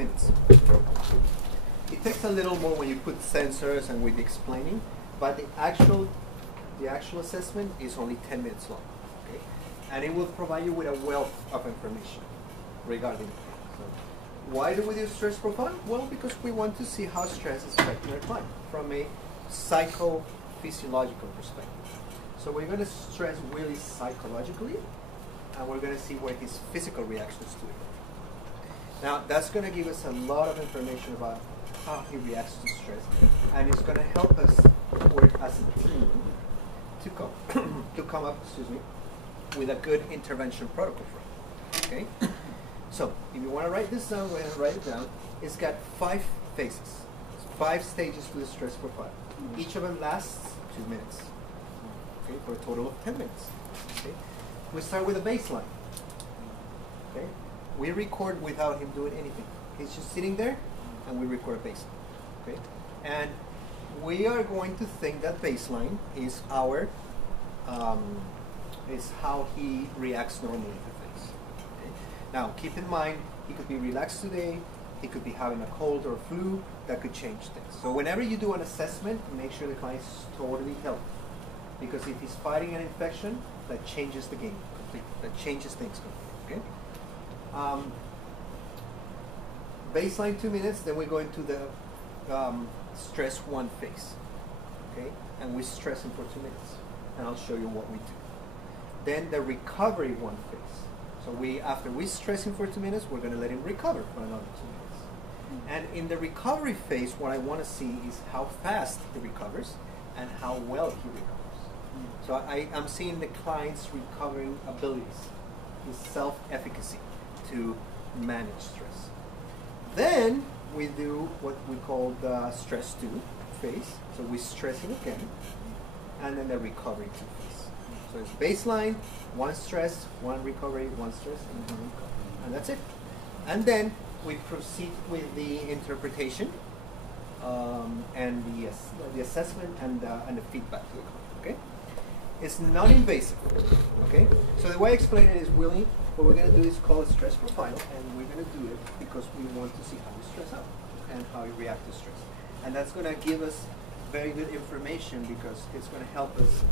minutes. It takes a little more when you put sensors and with explaining, but the actual assessment is only 10 minutes long. Okay? And it will provide you with a wealth of information regarding it. So why do we do stress profile? Well, because we want to see how stress is affecting our client from a psychophysiological perspective. So we're going to stress really psychologically, and we're going to see what his physical reactions to it. Now, that's going to give us a lot of information about how he reacts to stress, and it's going to help us work as a team to come up, with a good intervention protocol for it. Okay? So, if you want to write this down, go ahead and write it down. It's got 5 phases, 5 stages to the stress profile. Each of them lasts 2 minutes. Okay, for a total of 10 minutes. Okay? We start with a baseline. Okay? We record without him doing anything. He's just sitting there, and we record a baseline. Okay? And we are going to think that baseline is our is how he reacts normally to things. Okay? Now, keep in mind, he could be relaxed today. He could be having a cold or flu. That could change things. So whenever you do an assessment, make sure the client is totally healthy. Because if he's fighting an infection, that changes the game completely. That changes things completely. Okay? Baseline 2 minutes, then we go into the stress 1 phase. Okay? And we stress him for 2 minutes. And I'll show you what we do. Then the recovery 1 phase. So after we stress him for 2 minutes, we're going to let him recover for another 2 minutes. And in the recovery phase, what I want to see is how fast he recovers and how well he recovers. So I'm seeing the client's recovering abilities, his self-efficacy to manage stress. Then we do what we call the stress 2 phase. So we stress him again, and then the recovery 2 phase. So it's baseline, 1 stress, 1 recovery, 1 stress, and 1 recovery. And that's it. And then we proceed with the interpretation and the assessment and the feedback to the client. Okay? It's non-invasive. Okay? So the way I explain it is, Willie, what we're going to do is call a stress profile, and we're going to do it because we want to see how you stress out and how you react to stress. And that's going to give us very good information because it's going to help us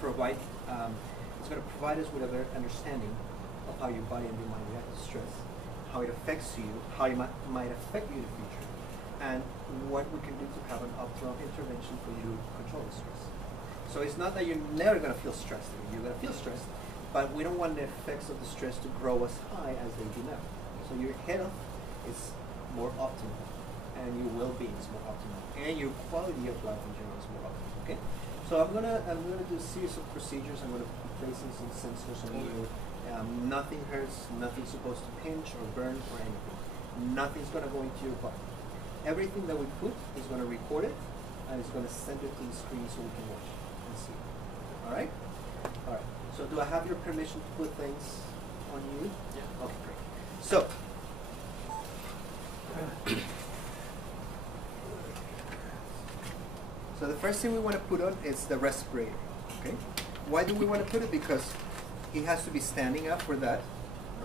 provide, it's going to provide us with a better understanding of how your body and your mind react to stress, how it affects you, how it might affect you in the future, and what we can do to have an optimal intervention for you to control the stress. So it's not that you're never going to feel stressed. You're going to feel stressed, but we don't want the effects of the stress to grow as high as they do now. So your health is more optimal, and your well-being is more optimal, and your quality of life in general is more optimal. Okay. So I'm gonna do a series of procedures. I'm gonna be placing some sensors on you. Nothing hurts. Nothing's supposed to pinch or burn or anything. Nothing's gonna go into your body. Everything that we put is gonna record it, and it's gonna send it to the screen so we can watch it and see it. All right. All right. So do I have your permission to put things on you? Yeah. Okay, great. So. So the first thing we want to put on is the respirator. Okay. Why do we want to put it? Because he has to be standing up for that,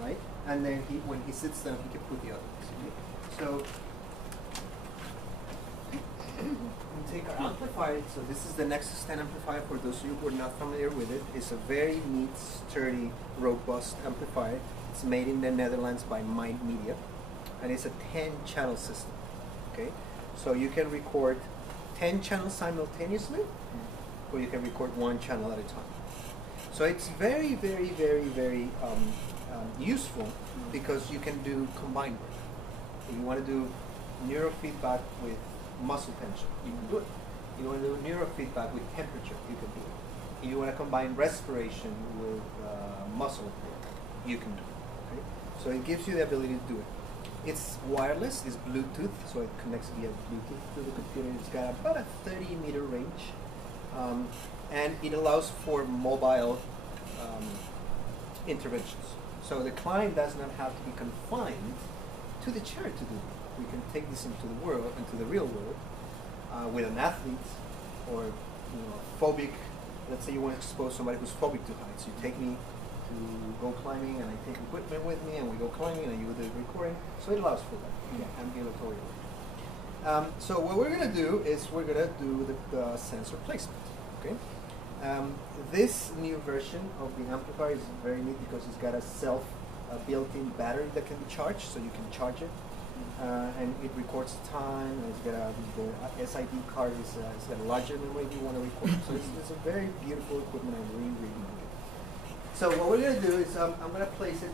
right? And then when he sits down, he can put the other ones. Okay? So we take our amplifier. So this is the Nexus 10 amplifier. For those of you who are not familiar with it, it's a very neat, sturdy, robust amplifier. It's made in the Netherlands by Mind Media, and it's a 10-channel system. Okay, so you can record 10 channels simultaneously, or you can record 1 channel at a time. So it's very, very, very, very useful because you can do combined work. If you want to do neurofeedback with muscle tension, you can do it. If you want to do neurofeedback with temperature, you can do it. If you want to combine respiration with muscle work, you can do it. Okay? So it gives you the ability to do it. It's wireless, it's Bluetooth, so it connects via Bluetooth to the computer. It's got about a 30-meter range, and it allows for mobile interventions. So the client does not have to be confined to the chair to do it. We can take this into the world, into the real world, with an athlete or phobic. Let's say you want to expose somebody who's phobic to heights. You take me to go climbing and I take equipment with me and we go climbing and I do the recording. So it allows for that. Yeah, ambulatory. So what we're going to do is we're going to do the sensor placement. Okay. This new version of the amplifier is very neat because it's got a built-in battery that can be charged, so you can charge it. And it records time, and it's got the SID card is got a larger memory if you want to record. So it's a very beautiful equipment. I really like it. So what we're going to do is I'm going to place it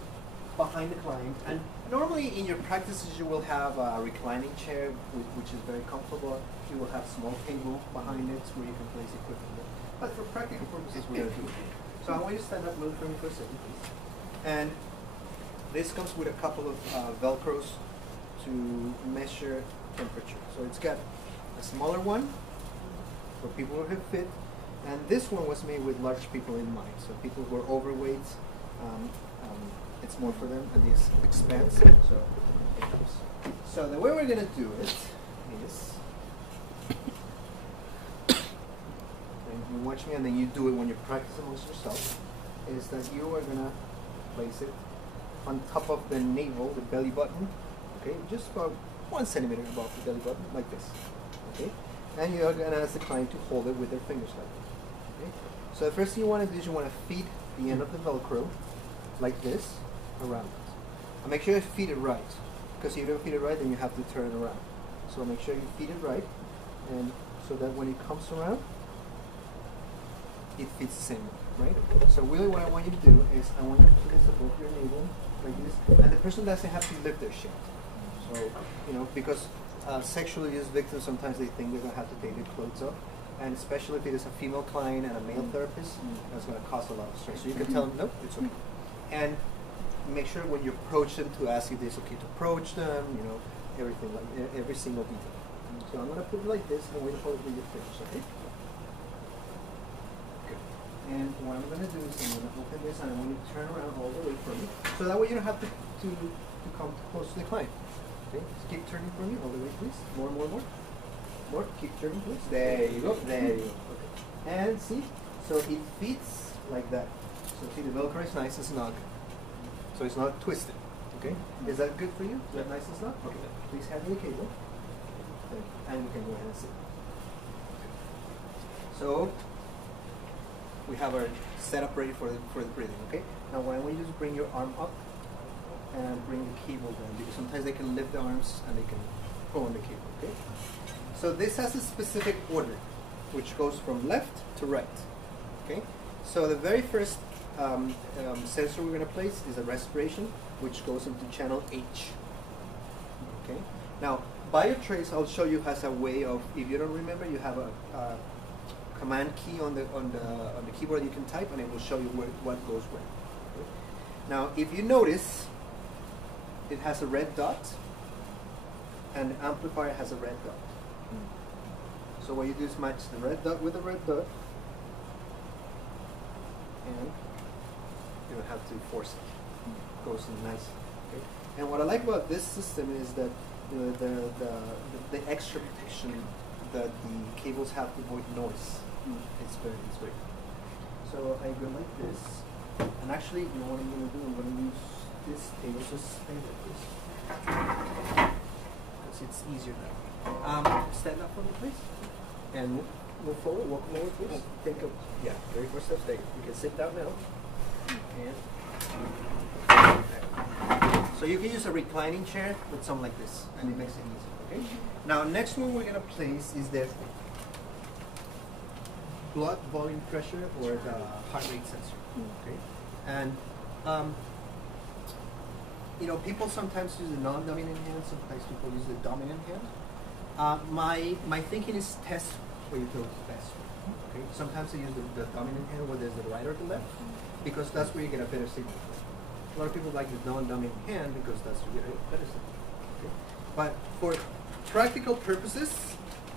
behind the client. And normally in your practices you will have a reclining chair, which is very comfortable. You will have small table behind it where you can place equipment. But for practical purposes, we're going to do it. So I want you to stand up really for me for a second, please. And this comes with a couple of Velcros to measure temperature. So it's got a smaller one for people who are fit, and this one was made with large people in mind. So people who are overweight, it's more for them, and this expands, so it helps. So the way we're going to do it is, and you watch me and then you do it when you practice amongst yourself, is that you are going to place it on top of the navel, the belly button. Okay, just about 1 centimeter above the belly button, like this. Okay, and you are going to ask the client to hold it with their fingers like this. Okay, so the first thing you want to do is you want to feed the end of the Velcro like this around it. And make sure you feed it right, because if you don't feed it right, then you have to turn it around. So make sure you feed it right, and so that when it comes around, it fits the same way, right? So really, what I want you to do is I want you to put this above your navel like this, and the person doesn't have to lift their shirt. So, you know, because sexually abused victims, sometimes they think they're going to have to take their clothes off. And especially if it is a female client and a male therapist, that's going to cause a lot of stress. So you can tell them, nope, it's okay. And make sure when you approach them to ask if it's okay to approach them, you know, everything, like every single detail. So I'm going to put it like this and we're going to hold it with your fingers, okay? Good. And what I'm going to do is I'm going to open this and I want you to turn around all the way for me. So that way you don't have to come close to the client. Okay, just keep turning for me all the way, please. More. More. Keep turning, please. There you go. There you go. Okay. And see, so it fits like that. So see, the Velcro is nice and snug. So it's not twisted. Okay. Is that good for you? Is that nice and snug? Okay. Please hand me the cable. And we can go ahead and sit. So we have our setup ready for the breathing. Okay. Now, why don't you just bring your arm up and bring the cable down, because sometimes they can lift the arms and they can pull on the cable, okay? So this has a specific order, which goes from left to right, okay? So the very first sensor we're going to place is a respiration, which goes into channel H, okay? Now, BioTrace, I'll show you, has a way of, if you don't remember, you have a command key on the keyboard you can type, and it will show you what goes where. Okay? Now, if you notice, it has a red dot, and the amplifier has a red dot. So what you do is match the red dot with the red dot, and you don't have to force it. It goes in nice. Okay? And what I like about this system is that the extra protection that the cables have to avoid noise. It's great. So I go like this, and actually, you know what I'm going to do? I'm going to use this table, just stay like this, because it's easier now. Stand up for me, please, and move forward. Walk over, please. Take a very first step. Stay. You can sit down now. And so you can use a reclining chair with something like this, and it makes it easy. Okay. Now, next one we're gonna place is the blood volume pressure or the heart rate sensor. Okay. And you know, people sometimes use the non-dominant hand, sometimes people use the dominant hand. My thinking is test where you feel best. Okay? Sometimes I use the dominant hand, whether it's the right or the left, because that's where you get a better signal. A lot of people like the non-dominant hand because that's where you get a better signal. Okay? But for practical purposes,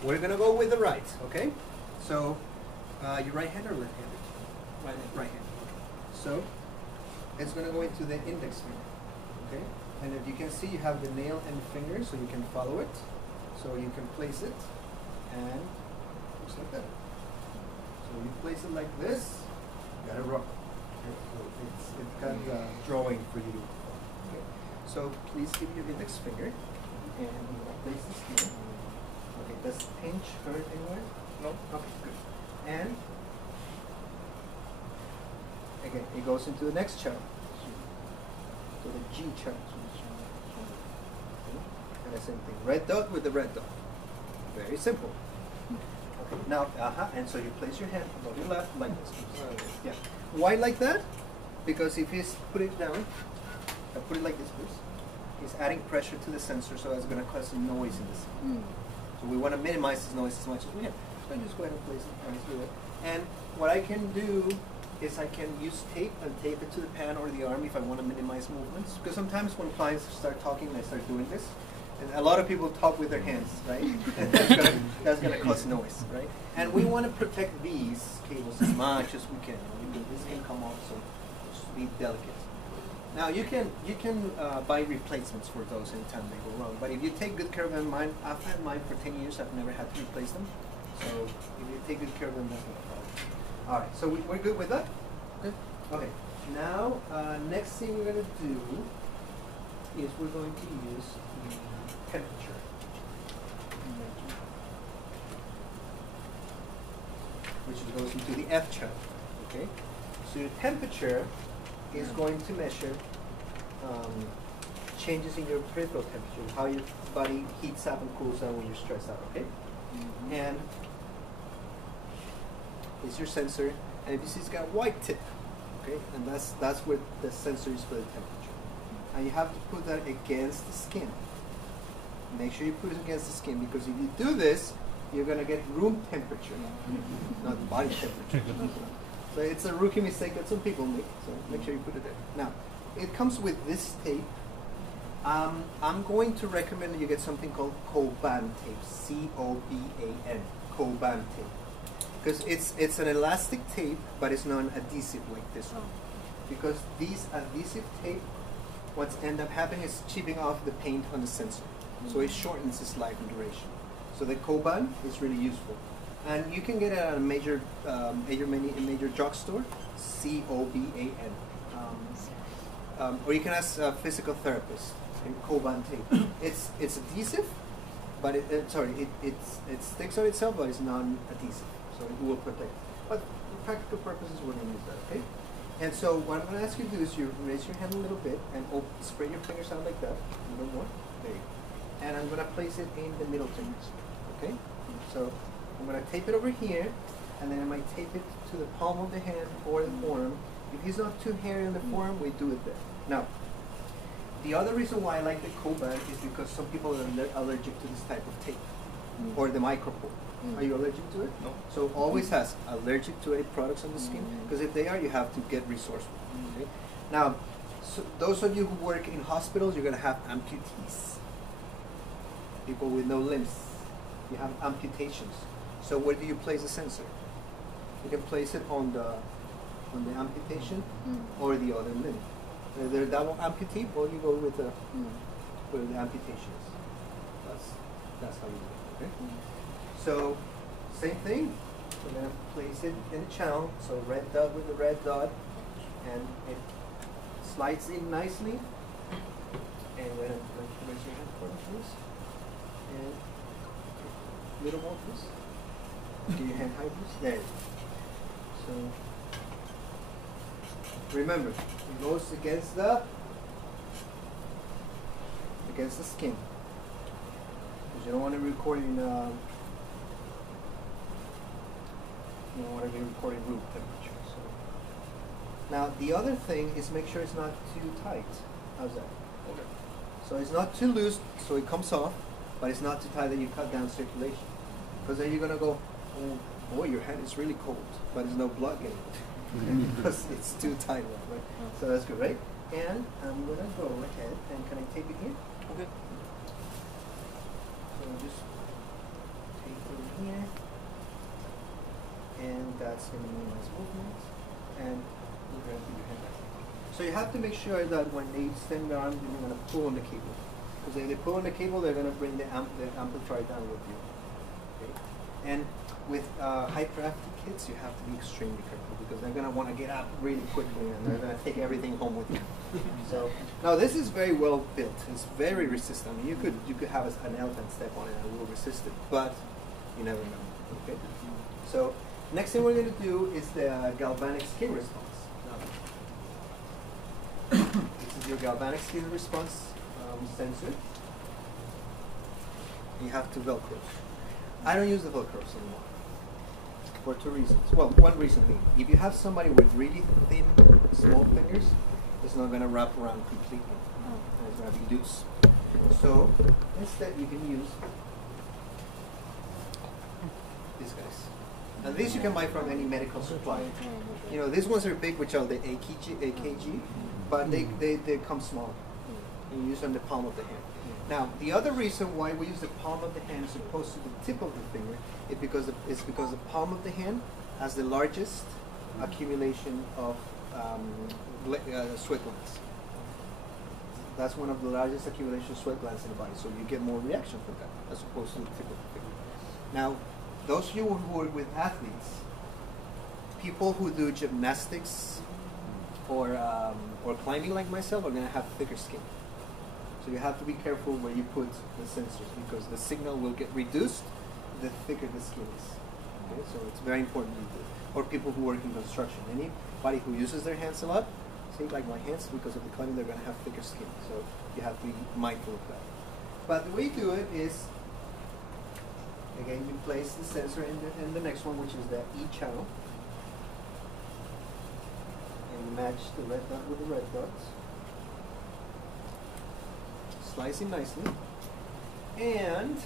we're going to go with the right. Okay? So, your right hand or left-handed? Right hand. Okay. So, it's going to go into the index finger. Okay, and if you can see, you have the nail and finger, so you can follow it. So you can place it, and just like that. So you place it like this, you gotta rock. It's got a drawing for you. Okay. So please give your index finger, and I'm gonna place this here. Okay, does the pinch hurt anywhere? No. Okay, good. And again, it goes into the next channel. So the G channel. And the same thing. Red dot with the red dot. Very simple. Okay. Now, and so you place your hand above your left like this. Yeah. Why like that? Because if you put it down, put it like this, please. It's adding pressure to the sensor, so it's going to cause some noise in this. So we want to minimize this noise as much as we can. So I just go ahead and place it nicely there. And what I can do is I can use tape and tape it to the pan or the arm if I want to minimize movements. Because sometimes when clients start talking, they start doing this. And a lot of people talk with their hands, right? that's gonna cause noise, right? And we want to protect these cables as much as we can. This can come off, so just be delicate. Now you can buy replacements for those anytime they go wrong. But if you take good care of them, I've had mine for 10 years. I've never had to replace them. So if you take good care of them, that's not a problem. All right, so we're good with that? Good. Okay. Now, next thing we're gonna do is we're going to use the temperature. Which goes into the F channel. Okay? So your temperature is going to measure changes in your peripheral temperature, how your body heats up and cools down when you're stressed out, okay? And it's your sensor, and you see it's got a white tip, okay? And that's where the sensor is for the temperature. And you have to put that against the skin. Make sure you put it against the skin, because if you do this, you're gonna get room temperature, not body temperature. So it's a rookie mistake that some people make, so make sure you put it there. Now, it comes with this tape. I'm going to recommend that you get something called Coban tape, C-O-B-A-N, Coban tape. Because it's an elastic tape, but it's non-adhesive like this one. Because these adhesive tape, what's end up happening is chipping off the paint on the sensor. So it shortens its life and duration. So the Coban is really useful. And you can get it at a major drugstore, C-O-B-A-N. Or you can ask a physical therapist, Coban tape. It's adhesive, but it sticks on itself, but it's non-adhesive. So it will protect. But for practical purposes, we're going to use that, okay? And so what I'm going to ask you to do is you raise your hand a little bit and spread your fingers out like that. A little more. There you go. And I'm going to place it in the middle fingers, okay? So I'm going to tape it over here, and then I might tape it to the palm of the hand or the forearm. If it's not too hairy on the forearm, we do it there. Now, the other reason why I like the Coban is because some people are allergic to this type of tape, or the micropore. Are you allergic to it? No. So always ask, allergic to any products on the skin? Because if they are, you have to get resourceful. Okay? Now, so those of you who work in hospitals, you're going to have amputees. People with no limbs. You have amputations. So where do you place the sensor? You can place it on the amputation or the other limb. They're double amputee, or you go with the where the amputation is. That's how you do it. Okay? So same thing. We're gonna place it in the channel. So red dot with the red dot, and it slides in nicely. And we're gonna raise your hand for this. And little more, please. Get your hand high, please. There. So remember, it goes against the skin, because you don't want to record in you don't want to be recording room temperature. So now the other thing is make sure it's not too tight. How's that? Okay. So it's not too loose, so it comes off, but it's not too tight that you cut down circulation. Because then you're gonna go, oh boy, your hand is really cold, but there's no blood getting it. Because it's too tight, right? So that's good, right? And I'm gonna go ahead and can I tape it here? Okay. So just tape it here, and that's gonna minimize movement, and you're gonna put your hand back. So you have to make sure that when they extend their arm, you're gonna pull on the cable. Because if they pull on the cable, they're gonna bring the amplifier down with you. Okay. And with hyperactive kids, you have to be extremely careful because they're going to want to get up really quickly and they're going to take everything home with them. So now this is very well built. It's very resistant. I mean, you could have an elephant step on it and it will resist it, but you never know. Okay. So next thing we're going to do is the galvanic skin response. This is your galvanic skin response sensor. You have to Velcro. I don't use the Velcros anymore for two reasons. Well, one reason being, if you have somebody with really thin, small fingers, it's not going to wrap around completely. And it's going to be loose. So instead, you can use these guys. And these you can buy from any medical supply. You know, these ones are big, which are the AKG, but they come small. You use on the palm of the hand. Now, the other reason why we use the palm of the hand as opposed to the tip of the finger is because the palm of the hand has the largest accumulation of sweat glands. That's one of the largest accumulation of sweat glands in the body, so you get more reaction from that as opposed to the tip of the finger. Now, those of you who work with athletes, people who do gymnastics or climbing like myself are going to have thicker skin. So you have to be careful where you put the sensors because the signal will get reduced the thicker the skin is. Okay, so it's very important to do. Or people who work in construction. Anybody who uses their hands a lot, say like my hands, because of the climbing, they're going to have thicker skin. So you have to be mindful of that. But the way you do it is, again, you place the sensor in the next one, which is the E channel. And you match the red dot with the red dots. Slice him nicely, and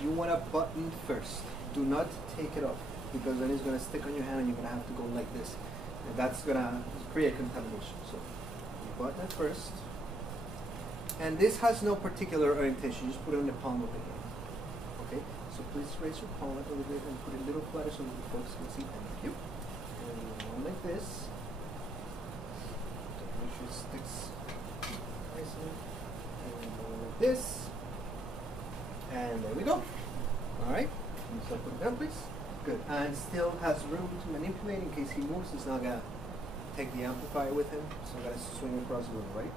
you want to button first. Do not take it off because then it's going to stick on your hand and you're going to have to go like this, and that's going to create contamination. So you button it first, and this has no particular orientation. You just put it on the palm of the hand. Okay. So please raise your palm a little bit and put it a little flatter so that the folks can see. Thank you. And like this. Make sure it sticks nicely. And like this. And there we go. Alright. So put it down, please. Good. And still has room to manipulate in case he moves. He's not going to take the amplifier with him. So I'm going to swing across the room, right?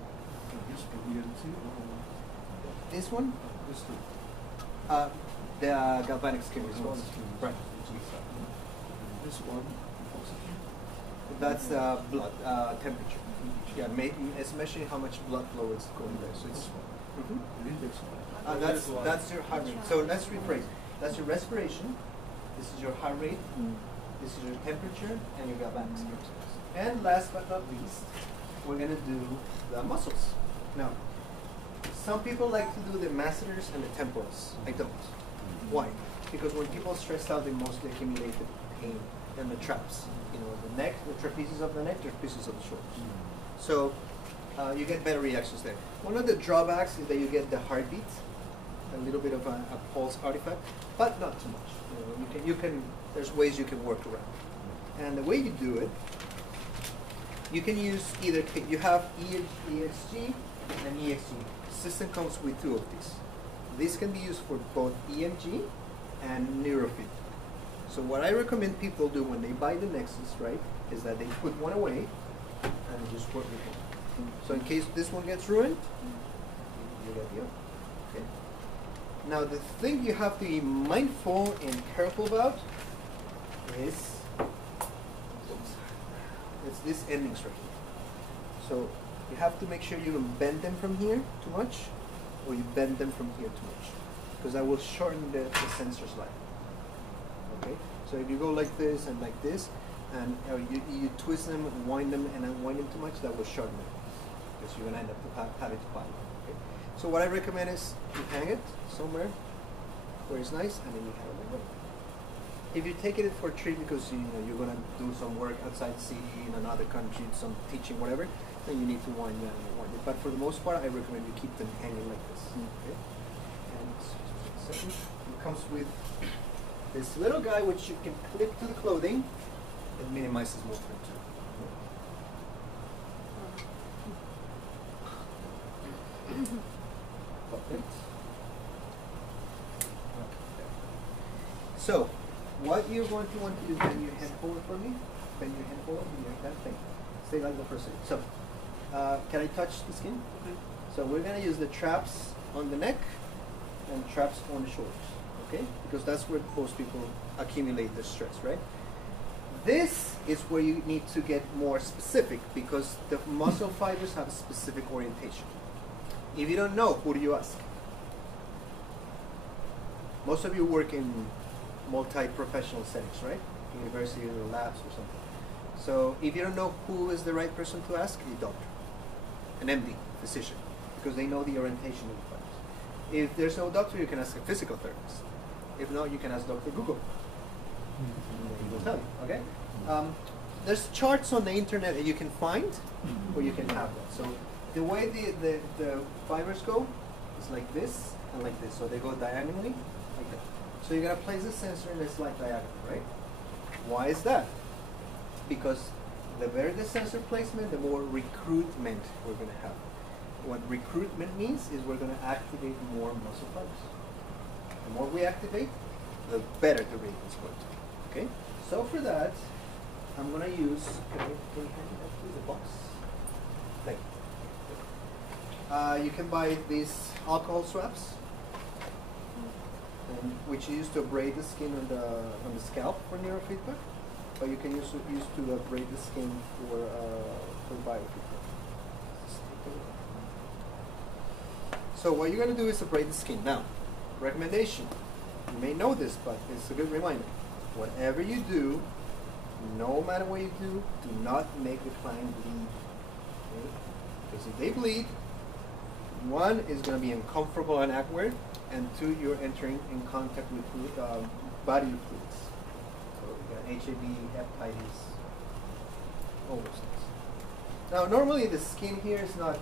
This one? This one. The galvanic skin response. Right. This one. That's blood temperature. Yeah, it's measuring how much blood flow is going there. So it's that's your heart rate. So let's rephrase. That's your respiration. This is your heart rate. This is your temperature and your galvanic skin response. And last but not least, we're gonna do the muscles. Now, some people like to do the masseters and the temporals. I don't. Why? Because when people are stressed out, they mostly accumulate the pain and the traps. You know, the neck, the trapezius of the neck, the trapezius of the shoulders. So you get better reactions there. One of the drawbacks is that you get the heartbeat, a little bit of a pulse artifact, but not too much. You know, there's ways you can work around. And the way you do it, you can use either, you have EXG and EXG. The system comes with two of these. This can be used for both EMG and Neurofeedback. So what I recommend people do when they buy the Nexus, right, is that they put one away and just work with one. So in case this one gets ruined, you get the other. Okay. Now the thing you have to be mindful and careful about is it's these endings right here. So you have to make sure you don't bend them from here too much, or you bend them from here too much, because that will shorten the sensor's life. Okay, so if you go like this and like this, and you twist them, wind them, and unwind them too much, that will shorten them, because you're gonna end up having to buy. Okay, so what I recommend is you hang it somewhere where it's nice, and then you hang it like that. If you take it for a treat because you're gonna do some work outside city in another country, some teaching, whatever, then you need to wind it. But for the most part, I recommend you keep them hanging like this. Okay? And second, it comes with this little guy which you can clip to the clothing. It minimizes movement too. Perfect. So, what you're going to want to do is bend your head forward for me. Bend your head forward, like that thing. Stay like the person. So, can I touch the skin? Okay. So we're going to use the traps on the neck and traps on the shoulders, okay? Because that's where most people accumulate the stress, right? This is where you need to get more specific because the muscle fibers have a specific orientation. If you don't know, who do you ask? Most of you work in multi-professional settings, right? University or labs or something. So if you don't know who is the right person to ask, a doctor, an MD, physician, because they know the orientation of the fibers. If there's no doctor, you can ask a physical therapist. If not, you can ask Dr. Google. He will tell you, okay? There's charts on the internet that you can find where you can have that. So the way the fibers go is like this and like this. So they go diagonally like that. So you're gonna place the sensor in this like diagonal, right? Why is that? Because the better the sensor placement, the more recruitment we're gonna have. What recruitment means is we're gonna activate more muscle fibers. The more we activate, the better the rate is going to be. Okay? So for that, I'm gonna use, can you hand me that please, the box? Thank you. You can buy these alcohol swabs, which you use to abrade the skin on the scalp for neurofeedback, but you can use to abrade the skin for biofeedback. So what you're going to do is abrade the skin. Now, recommendation, you may know this, but it's a good reminder. Whatever you do, no matter what you do not make the client bleed. Okay? Because if they bleed, one is going to be uncomfortable and awkward, and two, you're entering in contact with body fluids. So you got HIV, hepatitis, all those things. Now, normally the skin here is not,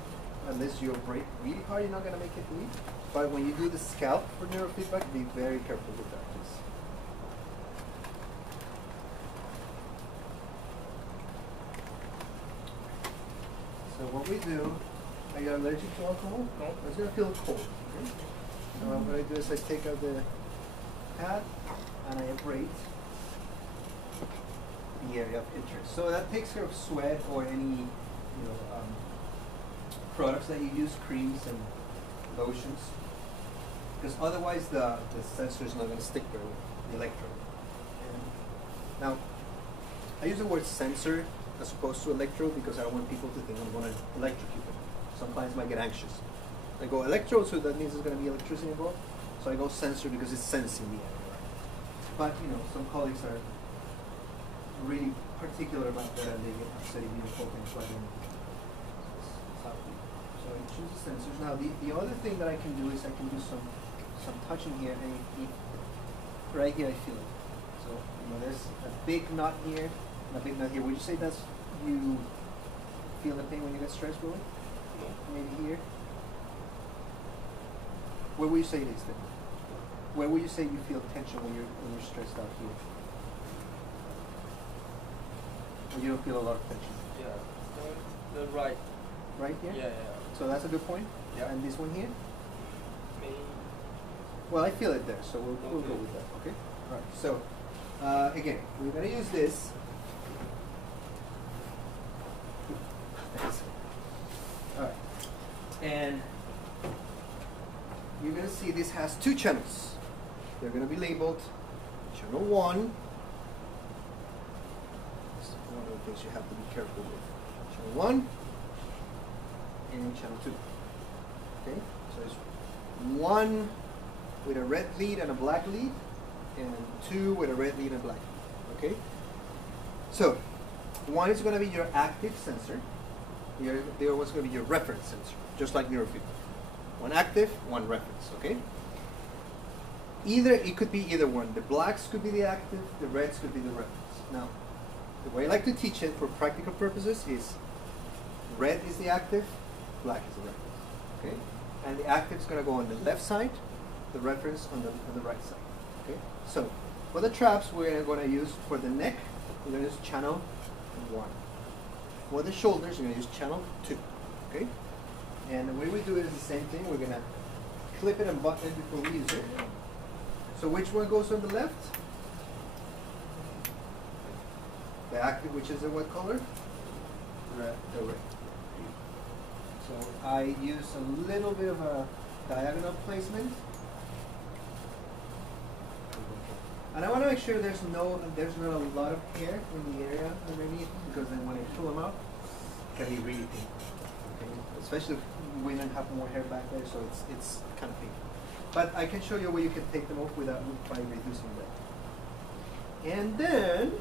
unless you abrade really hard, you're not going to make it bleed. But when you do the scalp for neurofeedback, be very careful with that, please. So what we do, are you allergic to alcohol? No. It's going to feel cold. Okay? So what I'm going to do is I take out the pad and I abrade the area of interest. So that takes care of sweat or any products that you use, creams and lotions. Because otherwise the sensor is not going to stick very well, the electrode. Now, I use the word sensor as opposed to electrode because I don't want people to think I'm going to electrocute them. Some clients might get anxious. I go electrode, so that means there's going to be electricity involved. So I go sensor because it's sensing the area. But some colleagues are really particular about that and they get upset if you don't plug in. So I choose the sensors. Now the other thing that I can do is I can do some touching here, and right here I feel it. So there's a big knot here and a big knot here. Would you say that's you feel the pain when you get stressed, really? No. Maybe here. Where would you say it is then? Where would you say you feel tension when you're stressed out here? Or you don't feel a lot of tension? Yeah. The right. Right here? Yeah. So that's a good point? Yeah. And this one here? Maybe. Well, I feel it there, so we'll go with that, okay? All right, so again, we're going to use this. Thanks. All right, and you're going to see this has two channels. They're going to be labeled channel 1. This is one of the things you have to be careful with. Channel 1 and channel 2. Okay, so it's 1 with a red lead and a black lead, and 2 with a red lead and black lead. Okay, so 1 is going to be your active sensor. The other one's going to be your reference sensor, just like neurofeedback. 1 active, 1 reference. Okay. It could be either one. The blacks could be the active, the reds could be the reference. Now, the way I like to teach it for practical purposes is red is the active, black is the reference. Okay, and the active is going to go on the left side, the reference on the right side. Okay, so for the traps, we're going to use for the neck, we're going to use channel 1. For the shoulders, we're going to use channel 2. Okay, And the way we do it is the same thing. We're gonna clip it and button it before we use it. So which one goes on the left? The active, which is the what color? Red. The red. So I use a little bit of a diagonal placement. And I want to make sure there's not a lot of hair in the area underneath, because then when I pull them out, it can be really painful. Okay? Especially if women have more hair back there, so it's kind of painful. But I can show you where you can take them off by reducing that. And then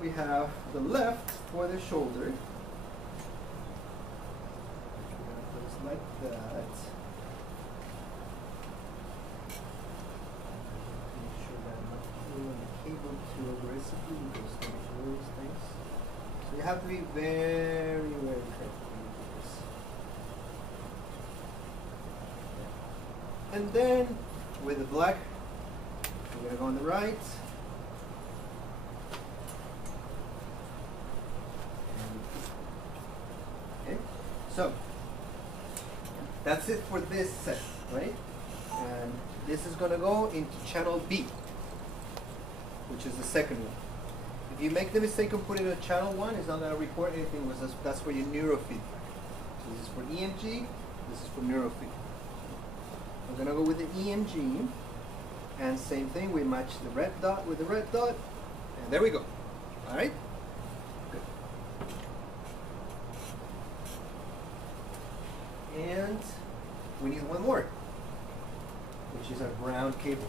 we have the left for the shoulder. Like that. Make sure that I'm not pulling the cable too aggressively, because there's those things. So you have to be very, very careful when you do this. And then with the black, we're gonna go on the right. Okay, so that's it for this set, right? And this is going to go into channel B, which is the second one. If you make the mistake of putting it in channel 1, it's not going to report anything. That's for your neurofeedback. So this is for EMG, this is for neurofeedback. I'm going to go with the EMG, and same thing, we match the red dot with the red dot, and there we go. All right? Good. And we need one more, which is our ground cable.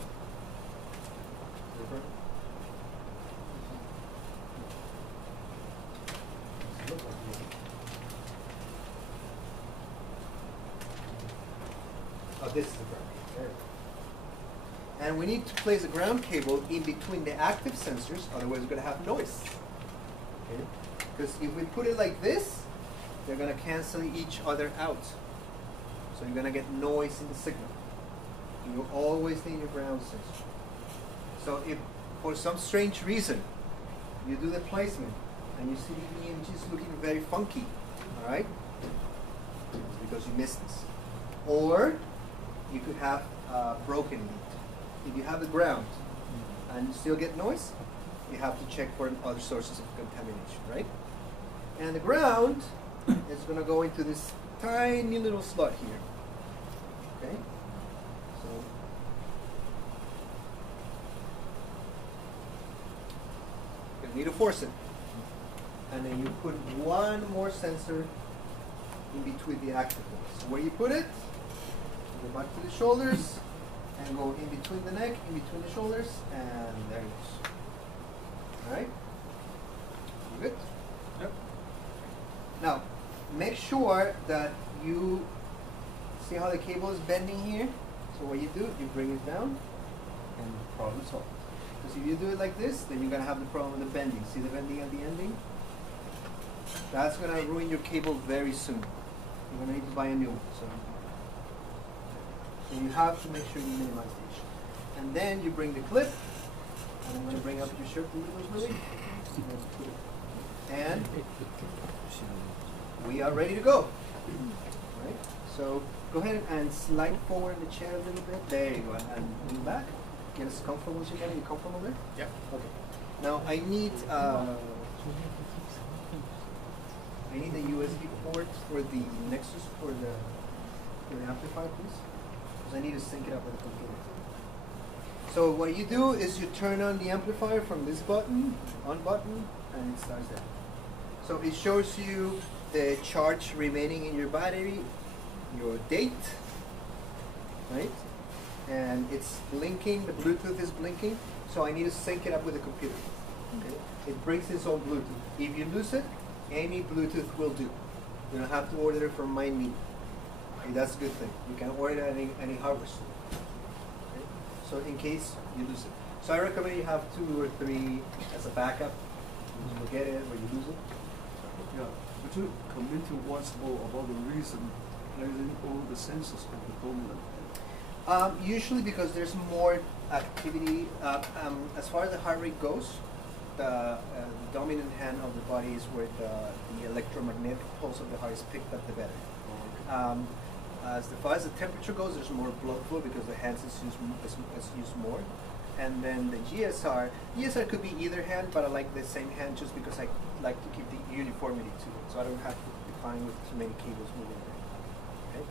Oh, this is the ground cable. And we need to place a ground cable in between the active sensors, otherwise we're going to have noise. Okay? Because if we put it like this, they're going to cancel each other out. So you're going to get noise in the signal. You always need your ground sensor. So if for some strange reason you do the placement and you see the EMGs looking very funky, all right? It's because you missed this. Or you could have a broken lead. If you have the ground and you still get noise, you have to check for other sources of contamination, right? And the ground is going to go into this tiny little slot here. Okay? So you need to force it. And then you put one more sensor in between the active ones. So where you put it, you go back to the shoulders and go in between the neck, in between the shoulders, and there it goes. Alright? You good? Yep. Now, make sure that you see how the cable is bending here. So what you do, you bring it down and problem solved. Because if you do it like this, then you're going to have the problem with the bending. See the bending at the ending? That's going to ruin your cable very soon. You're going to need to buy a new one. So you have to make sure you minimize the issue. And then you bring the clip, and I'm going to bring up your shirt really. And we are ready to go. Right? So go ahead and slide forward the chair a little bit. There you go. And lean back. Get as comfortable as you can. You comfortable there? Yep. Okay. Now I need the USB port for the Nexus for the amplifier, please. Because I need to sync it up with the computer. So what you do is you turn on the amplifier from this button, on button, and it starts there. So it shows you the charge remaining in your battery, your date, right? And it's blinking, the Bluetooth is blinking, so I need to sync it up with the computer. Okay? It brings its own Bluetooth. If you lose it, any Bluetooth will do. You don't have to order it from MindMe. Okay, that's a good thing. You can order it at any hardware store. Okay? So in case you lose it. So I recommend you have 2 or 3 as a backup. You forget it or you lose it. Yeah. Would you comment once more about the reason placing all the sensors on the dominant? Usually because there's more activity. As far as the heart rate goes, the dominant hand of the body is where the electromagnetic pulse of the heart is picked up the better. As far as the temperature goes, there's more blood flow because the hands is used more. And then the GSR could be either hand, but I like the same hand just because I like to keep the uniformity to it, so I don't have to be fine with too many cables moving there. Okay.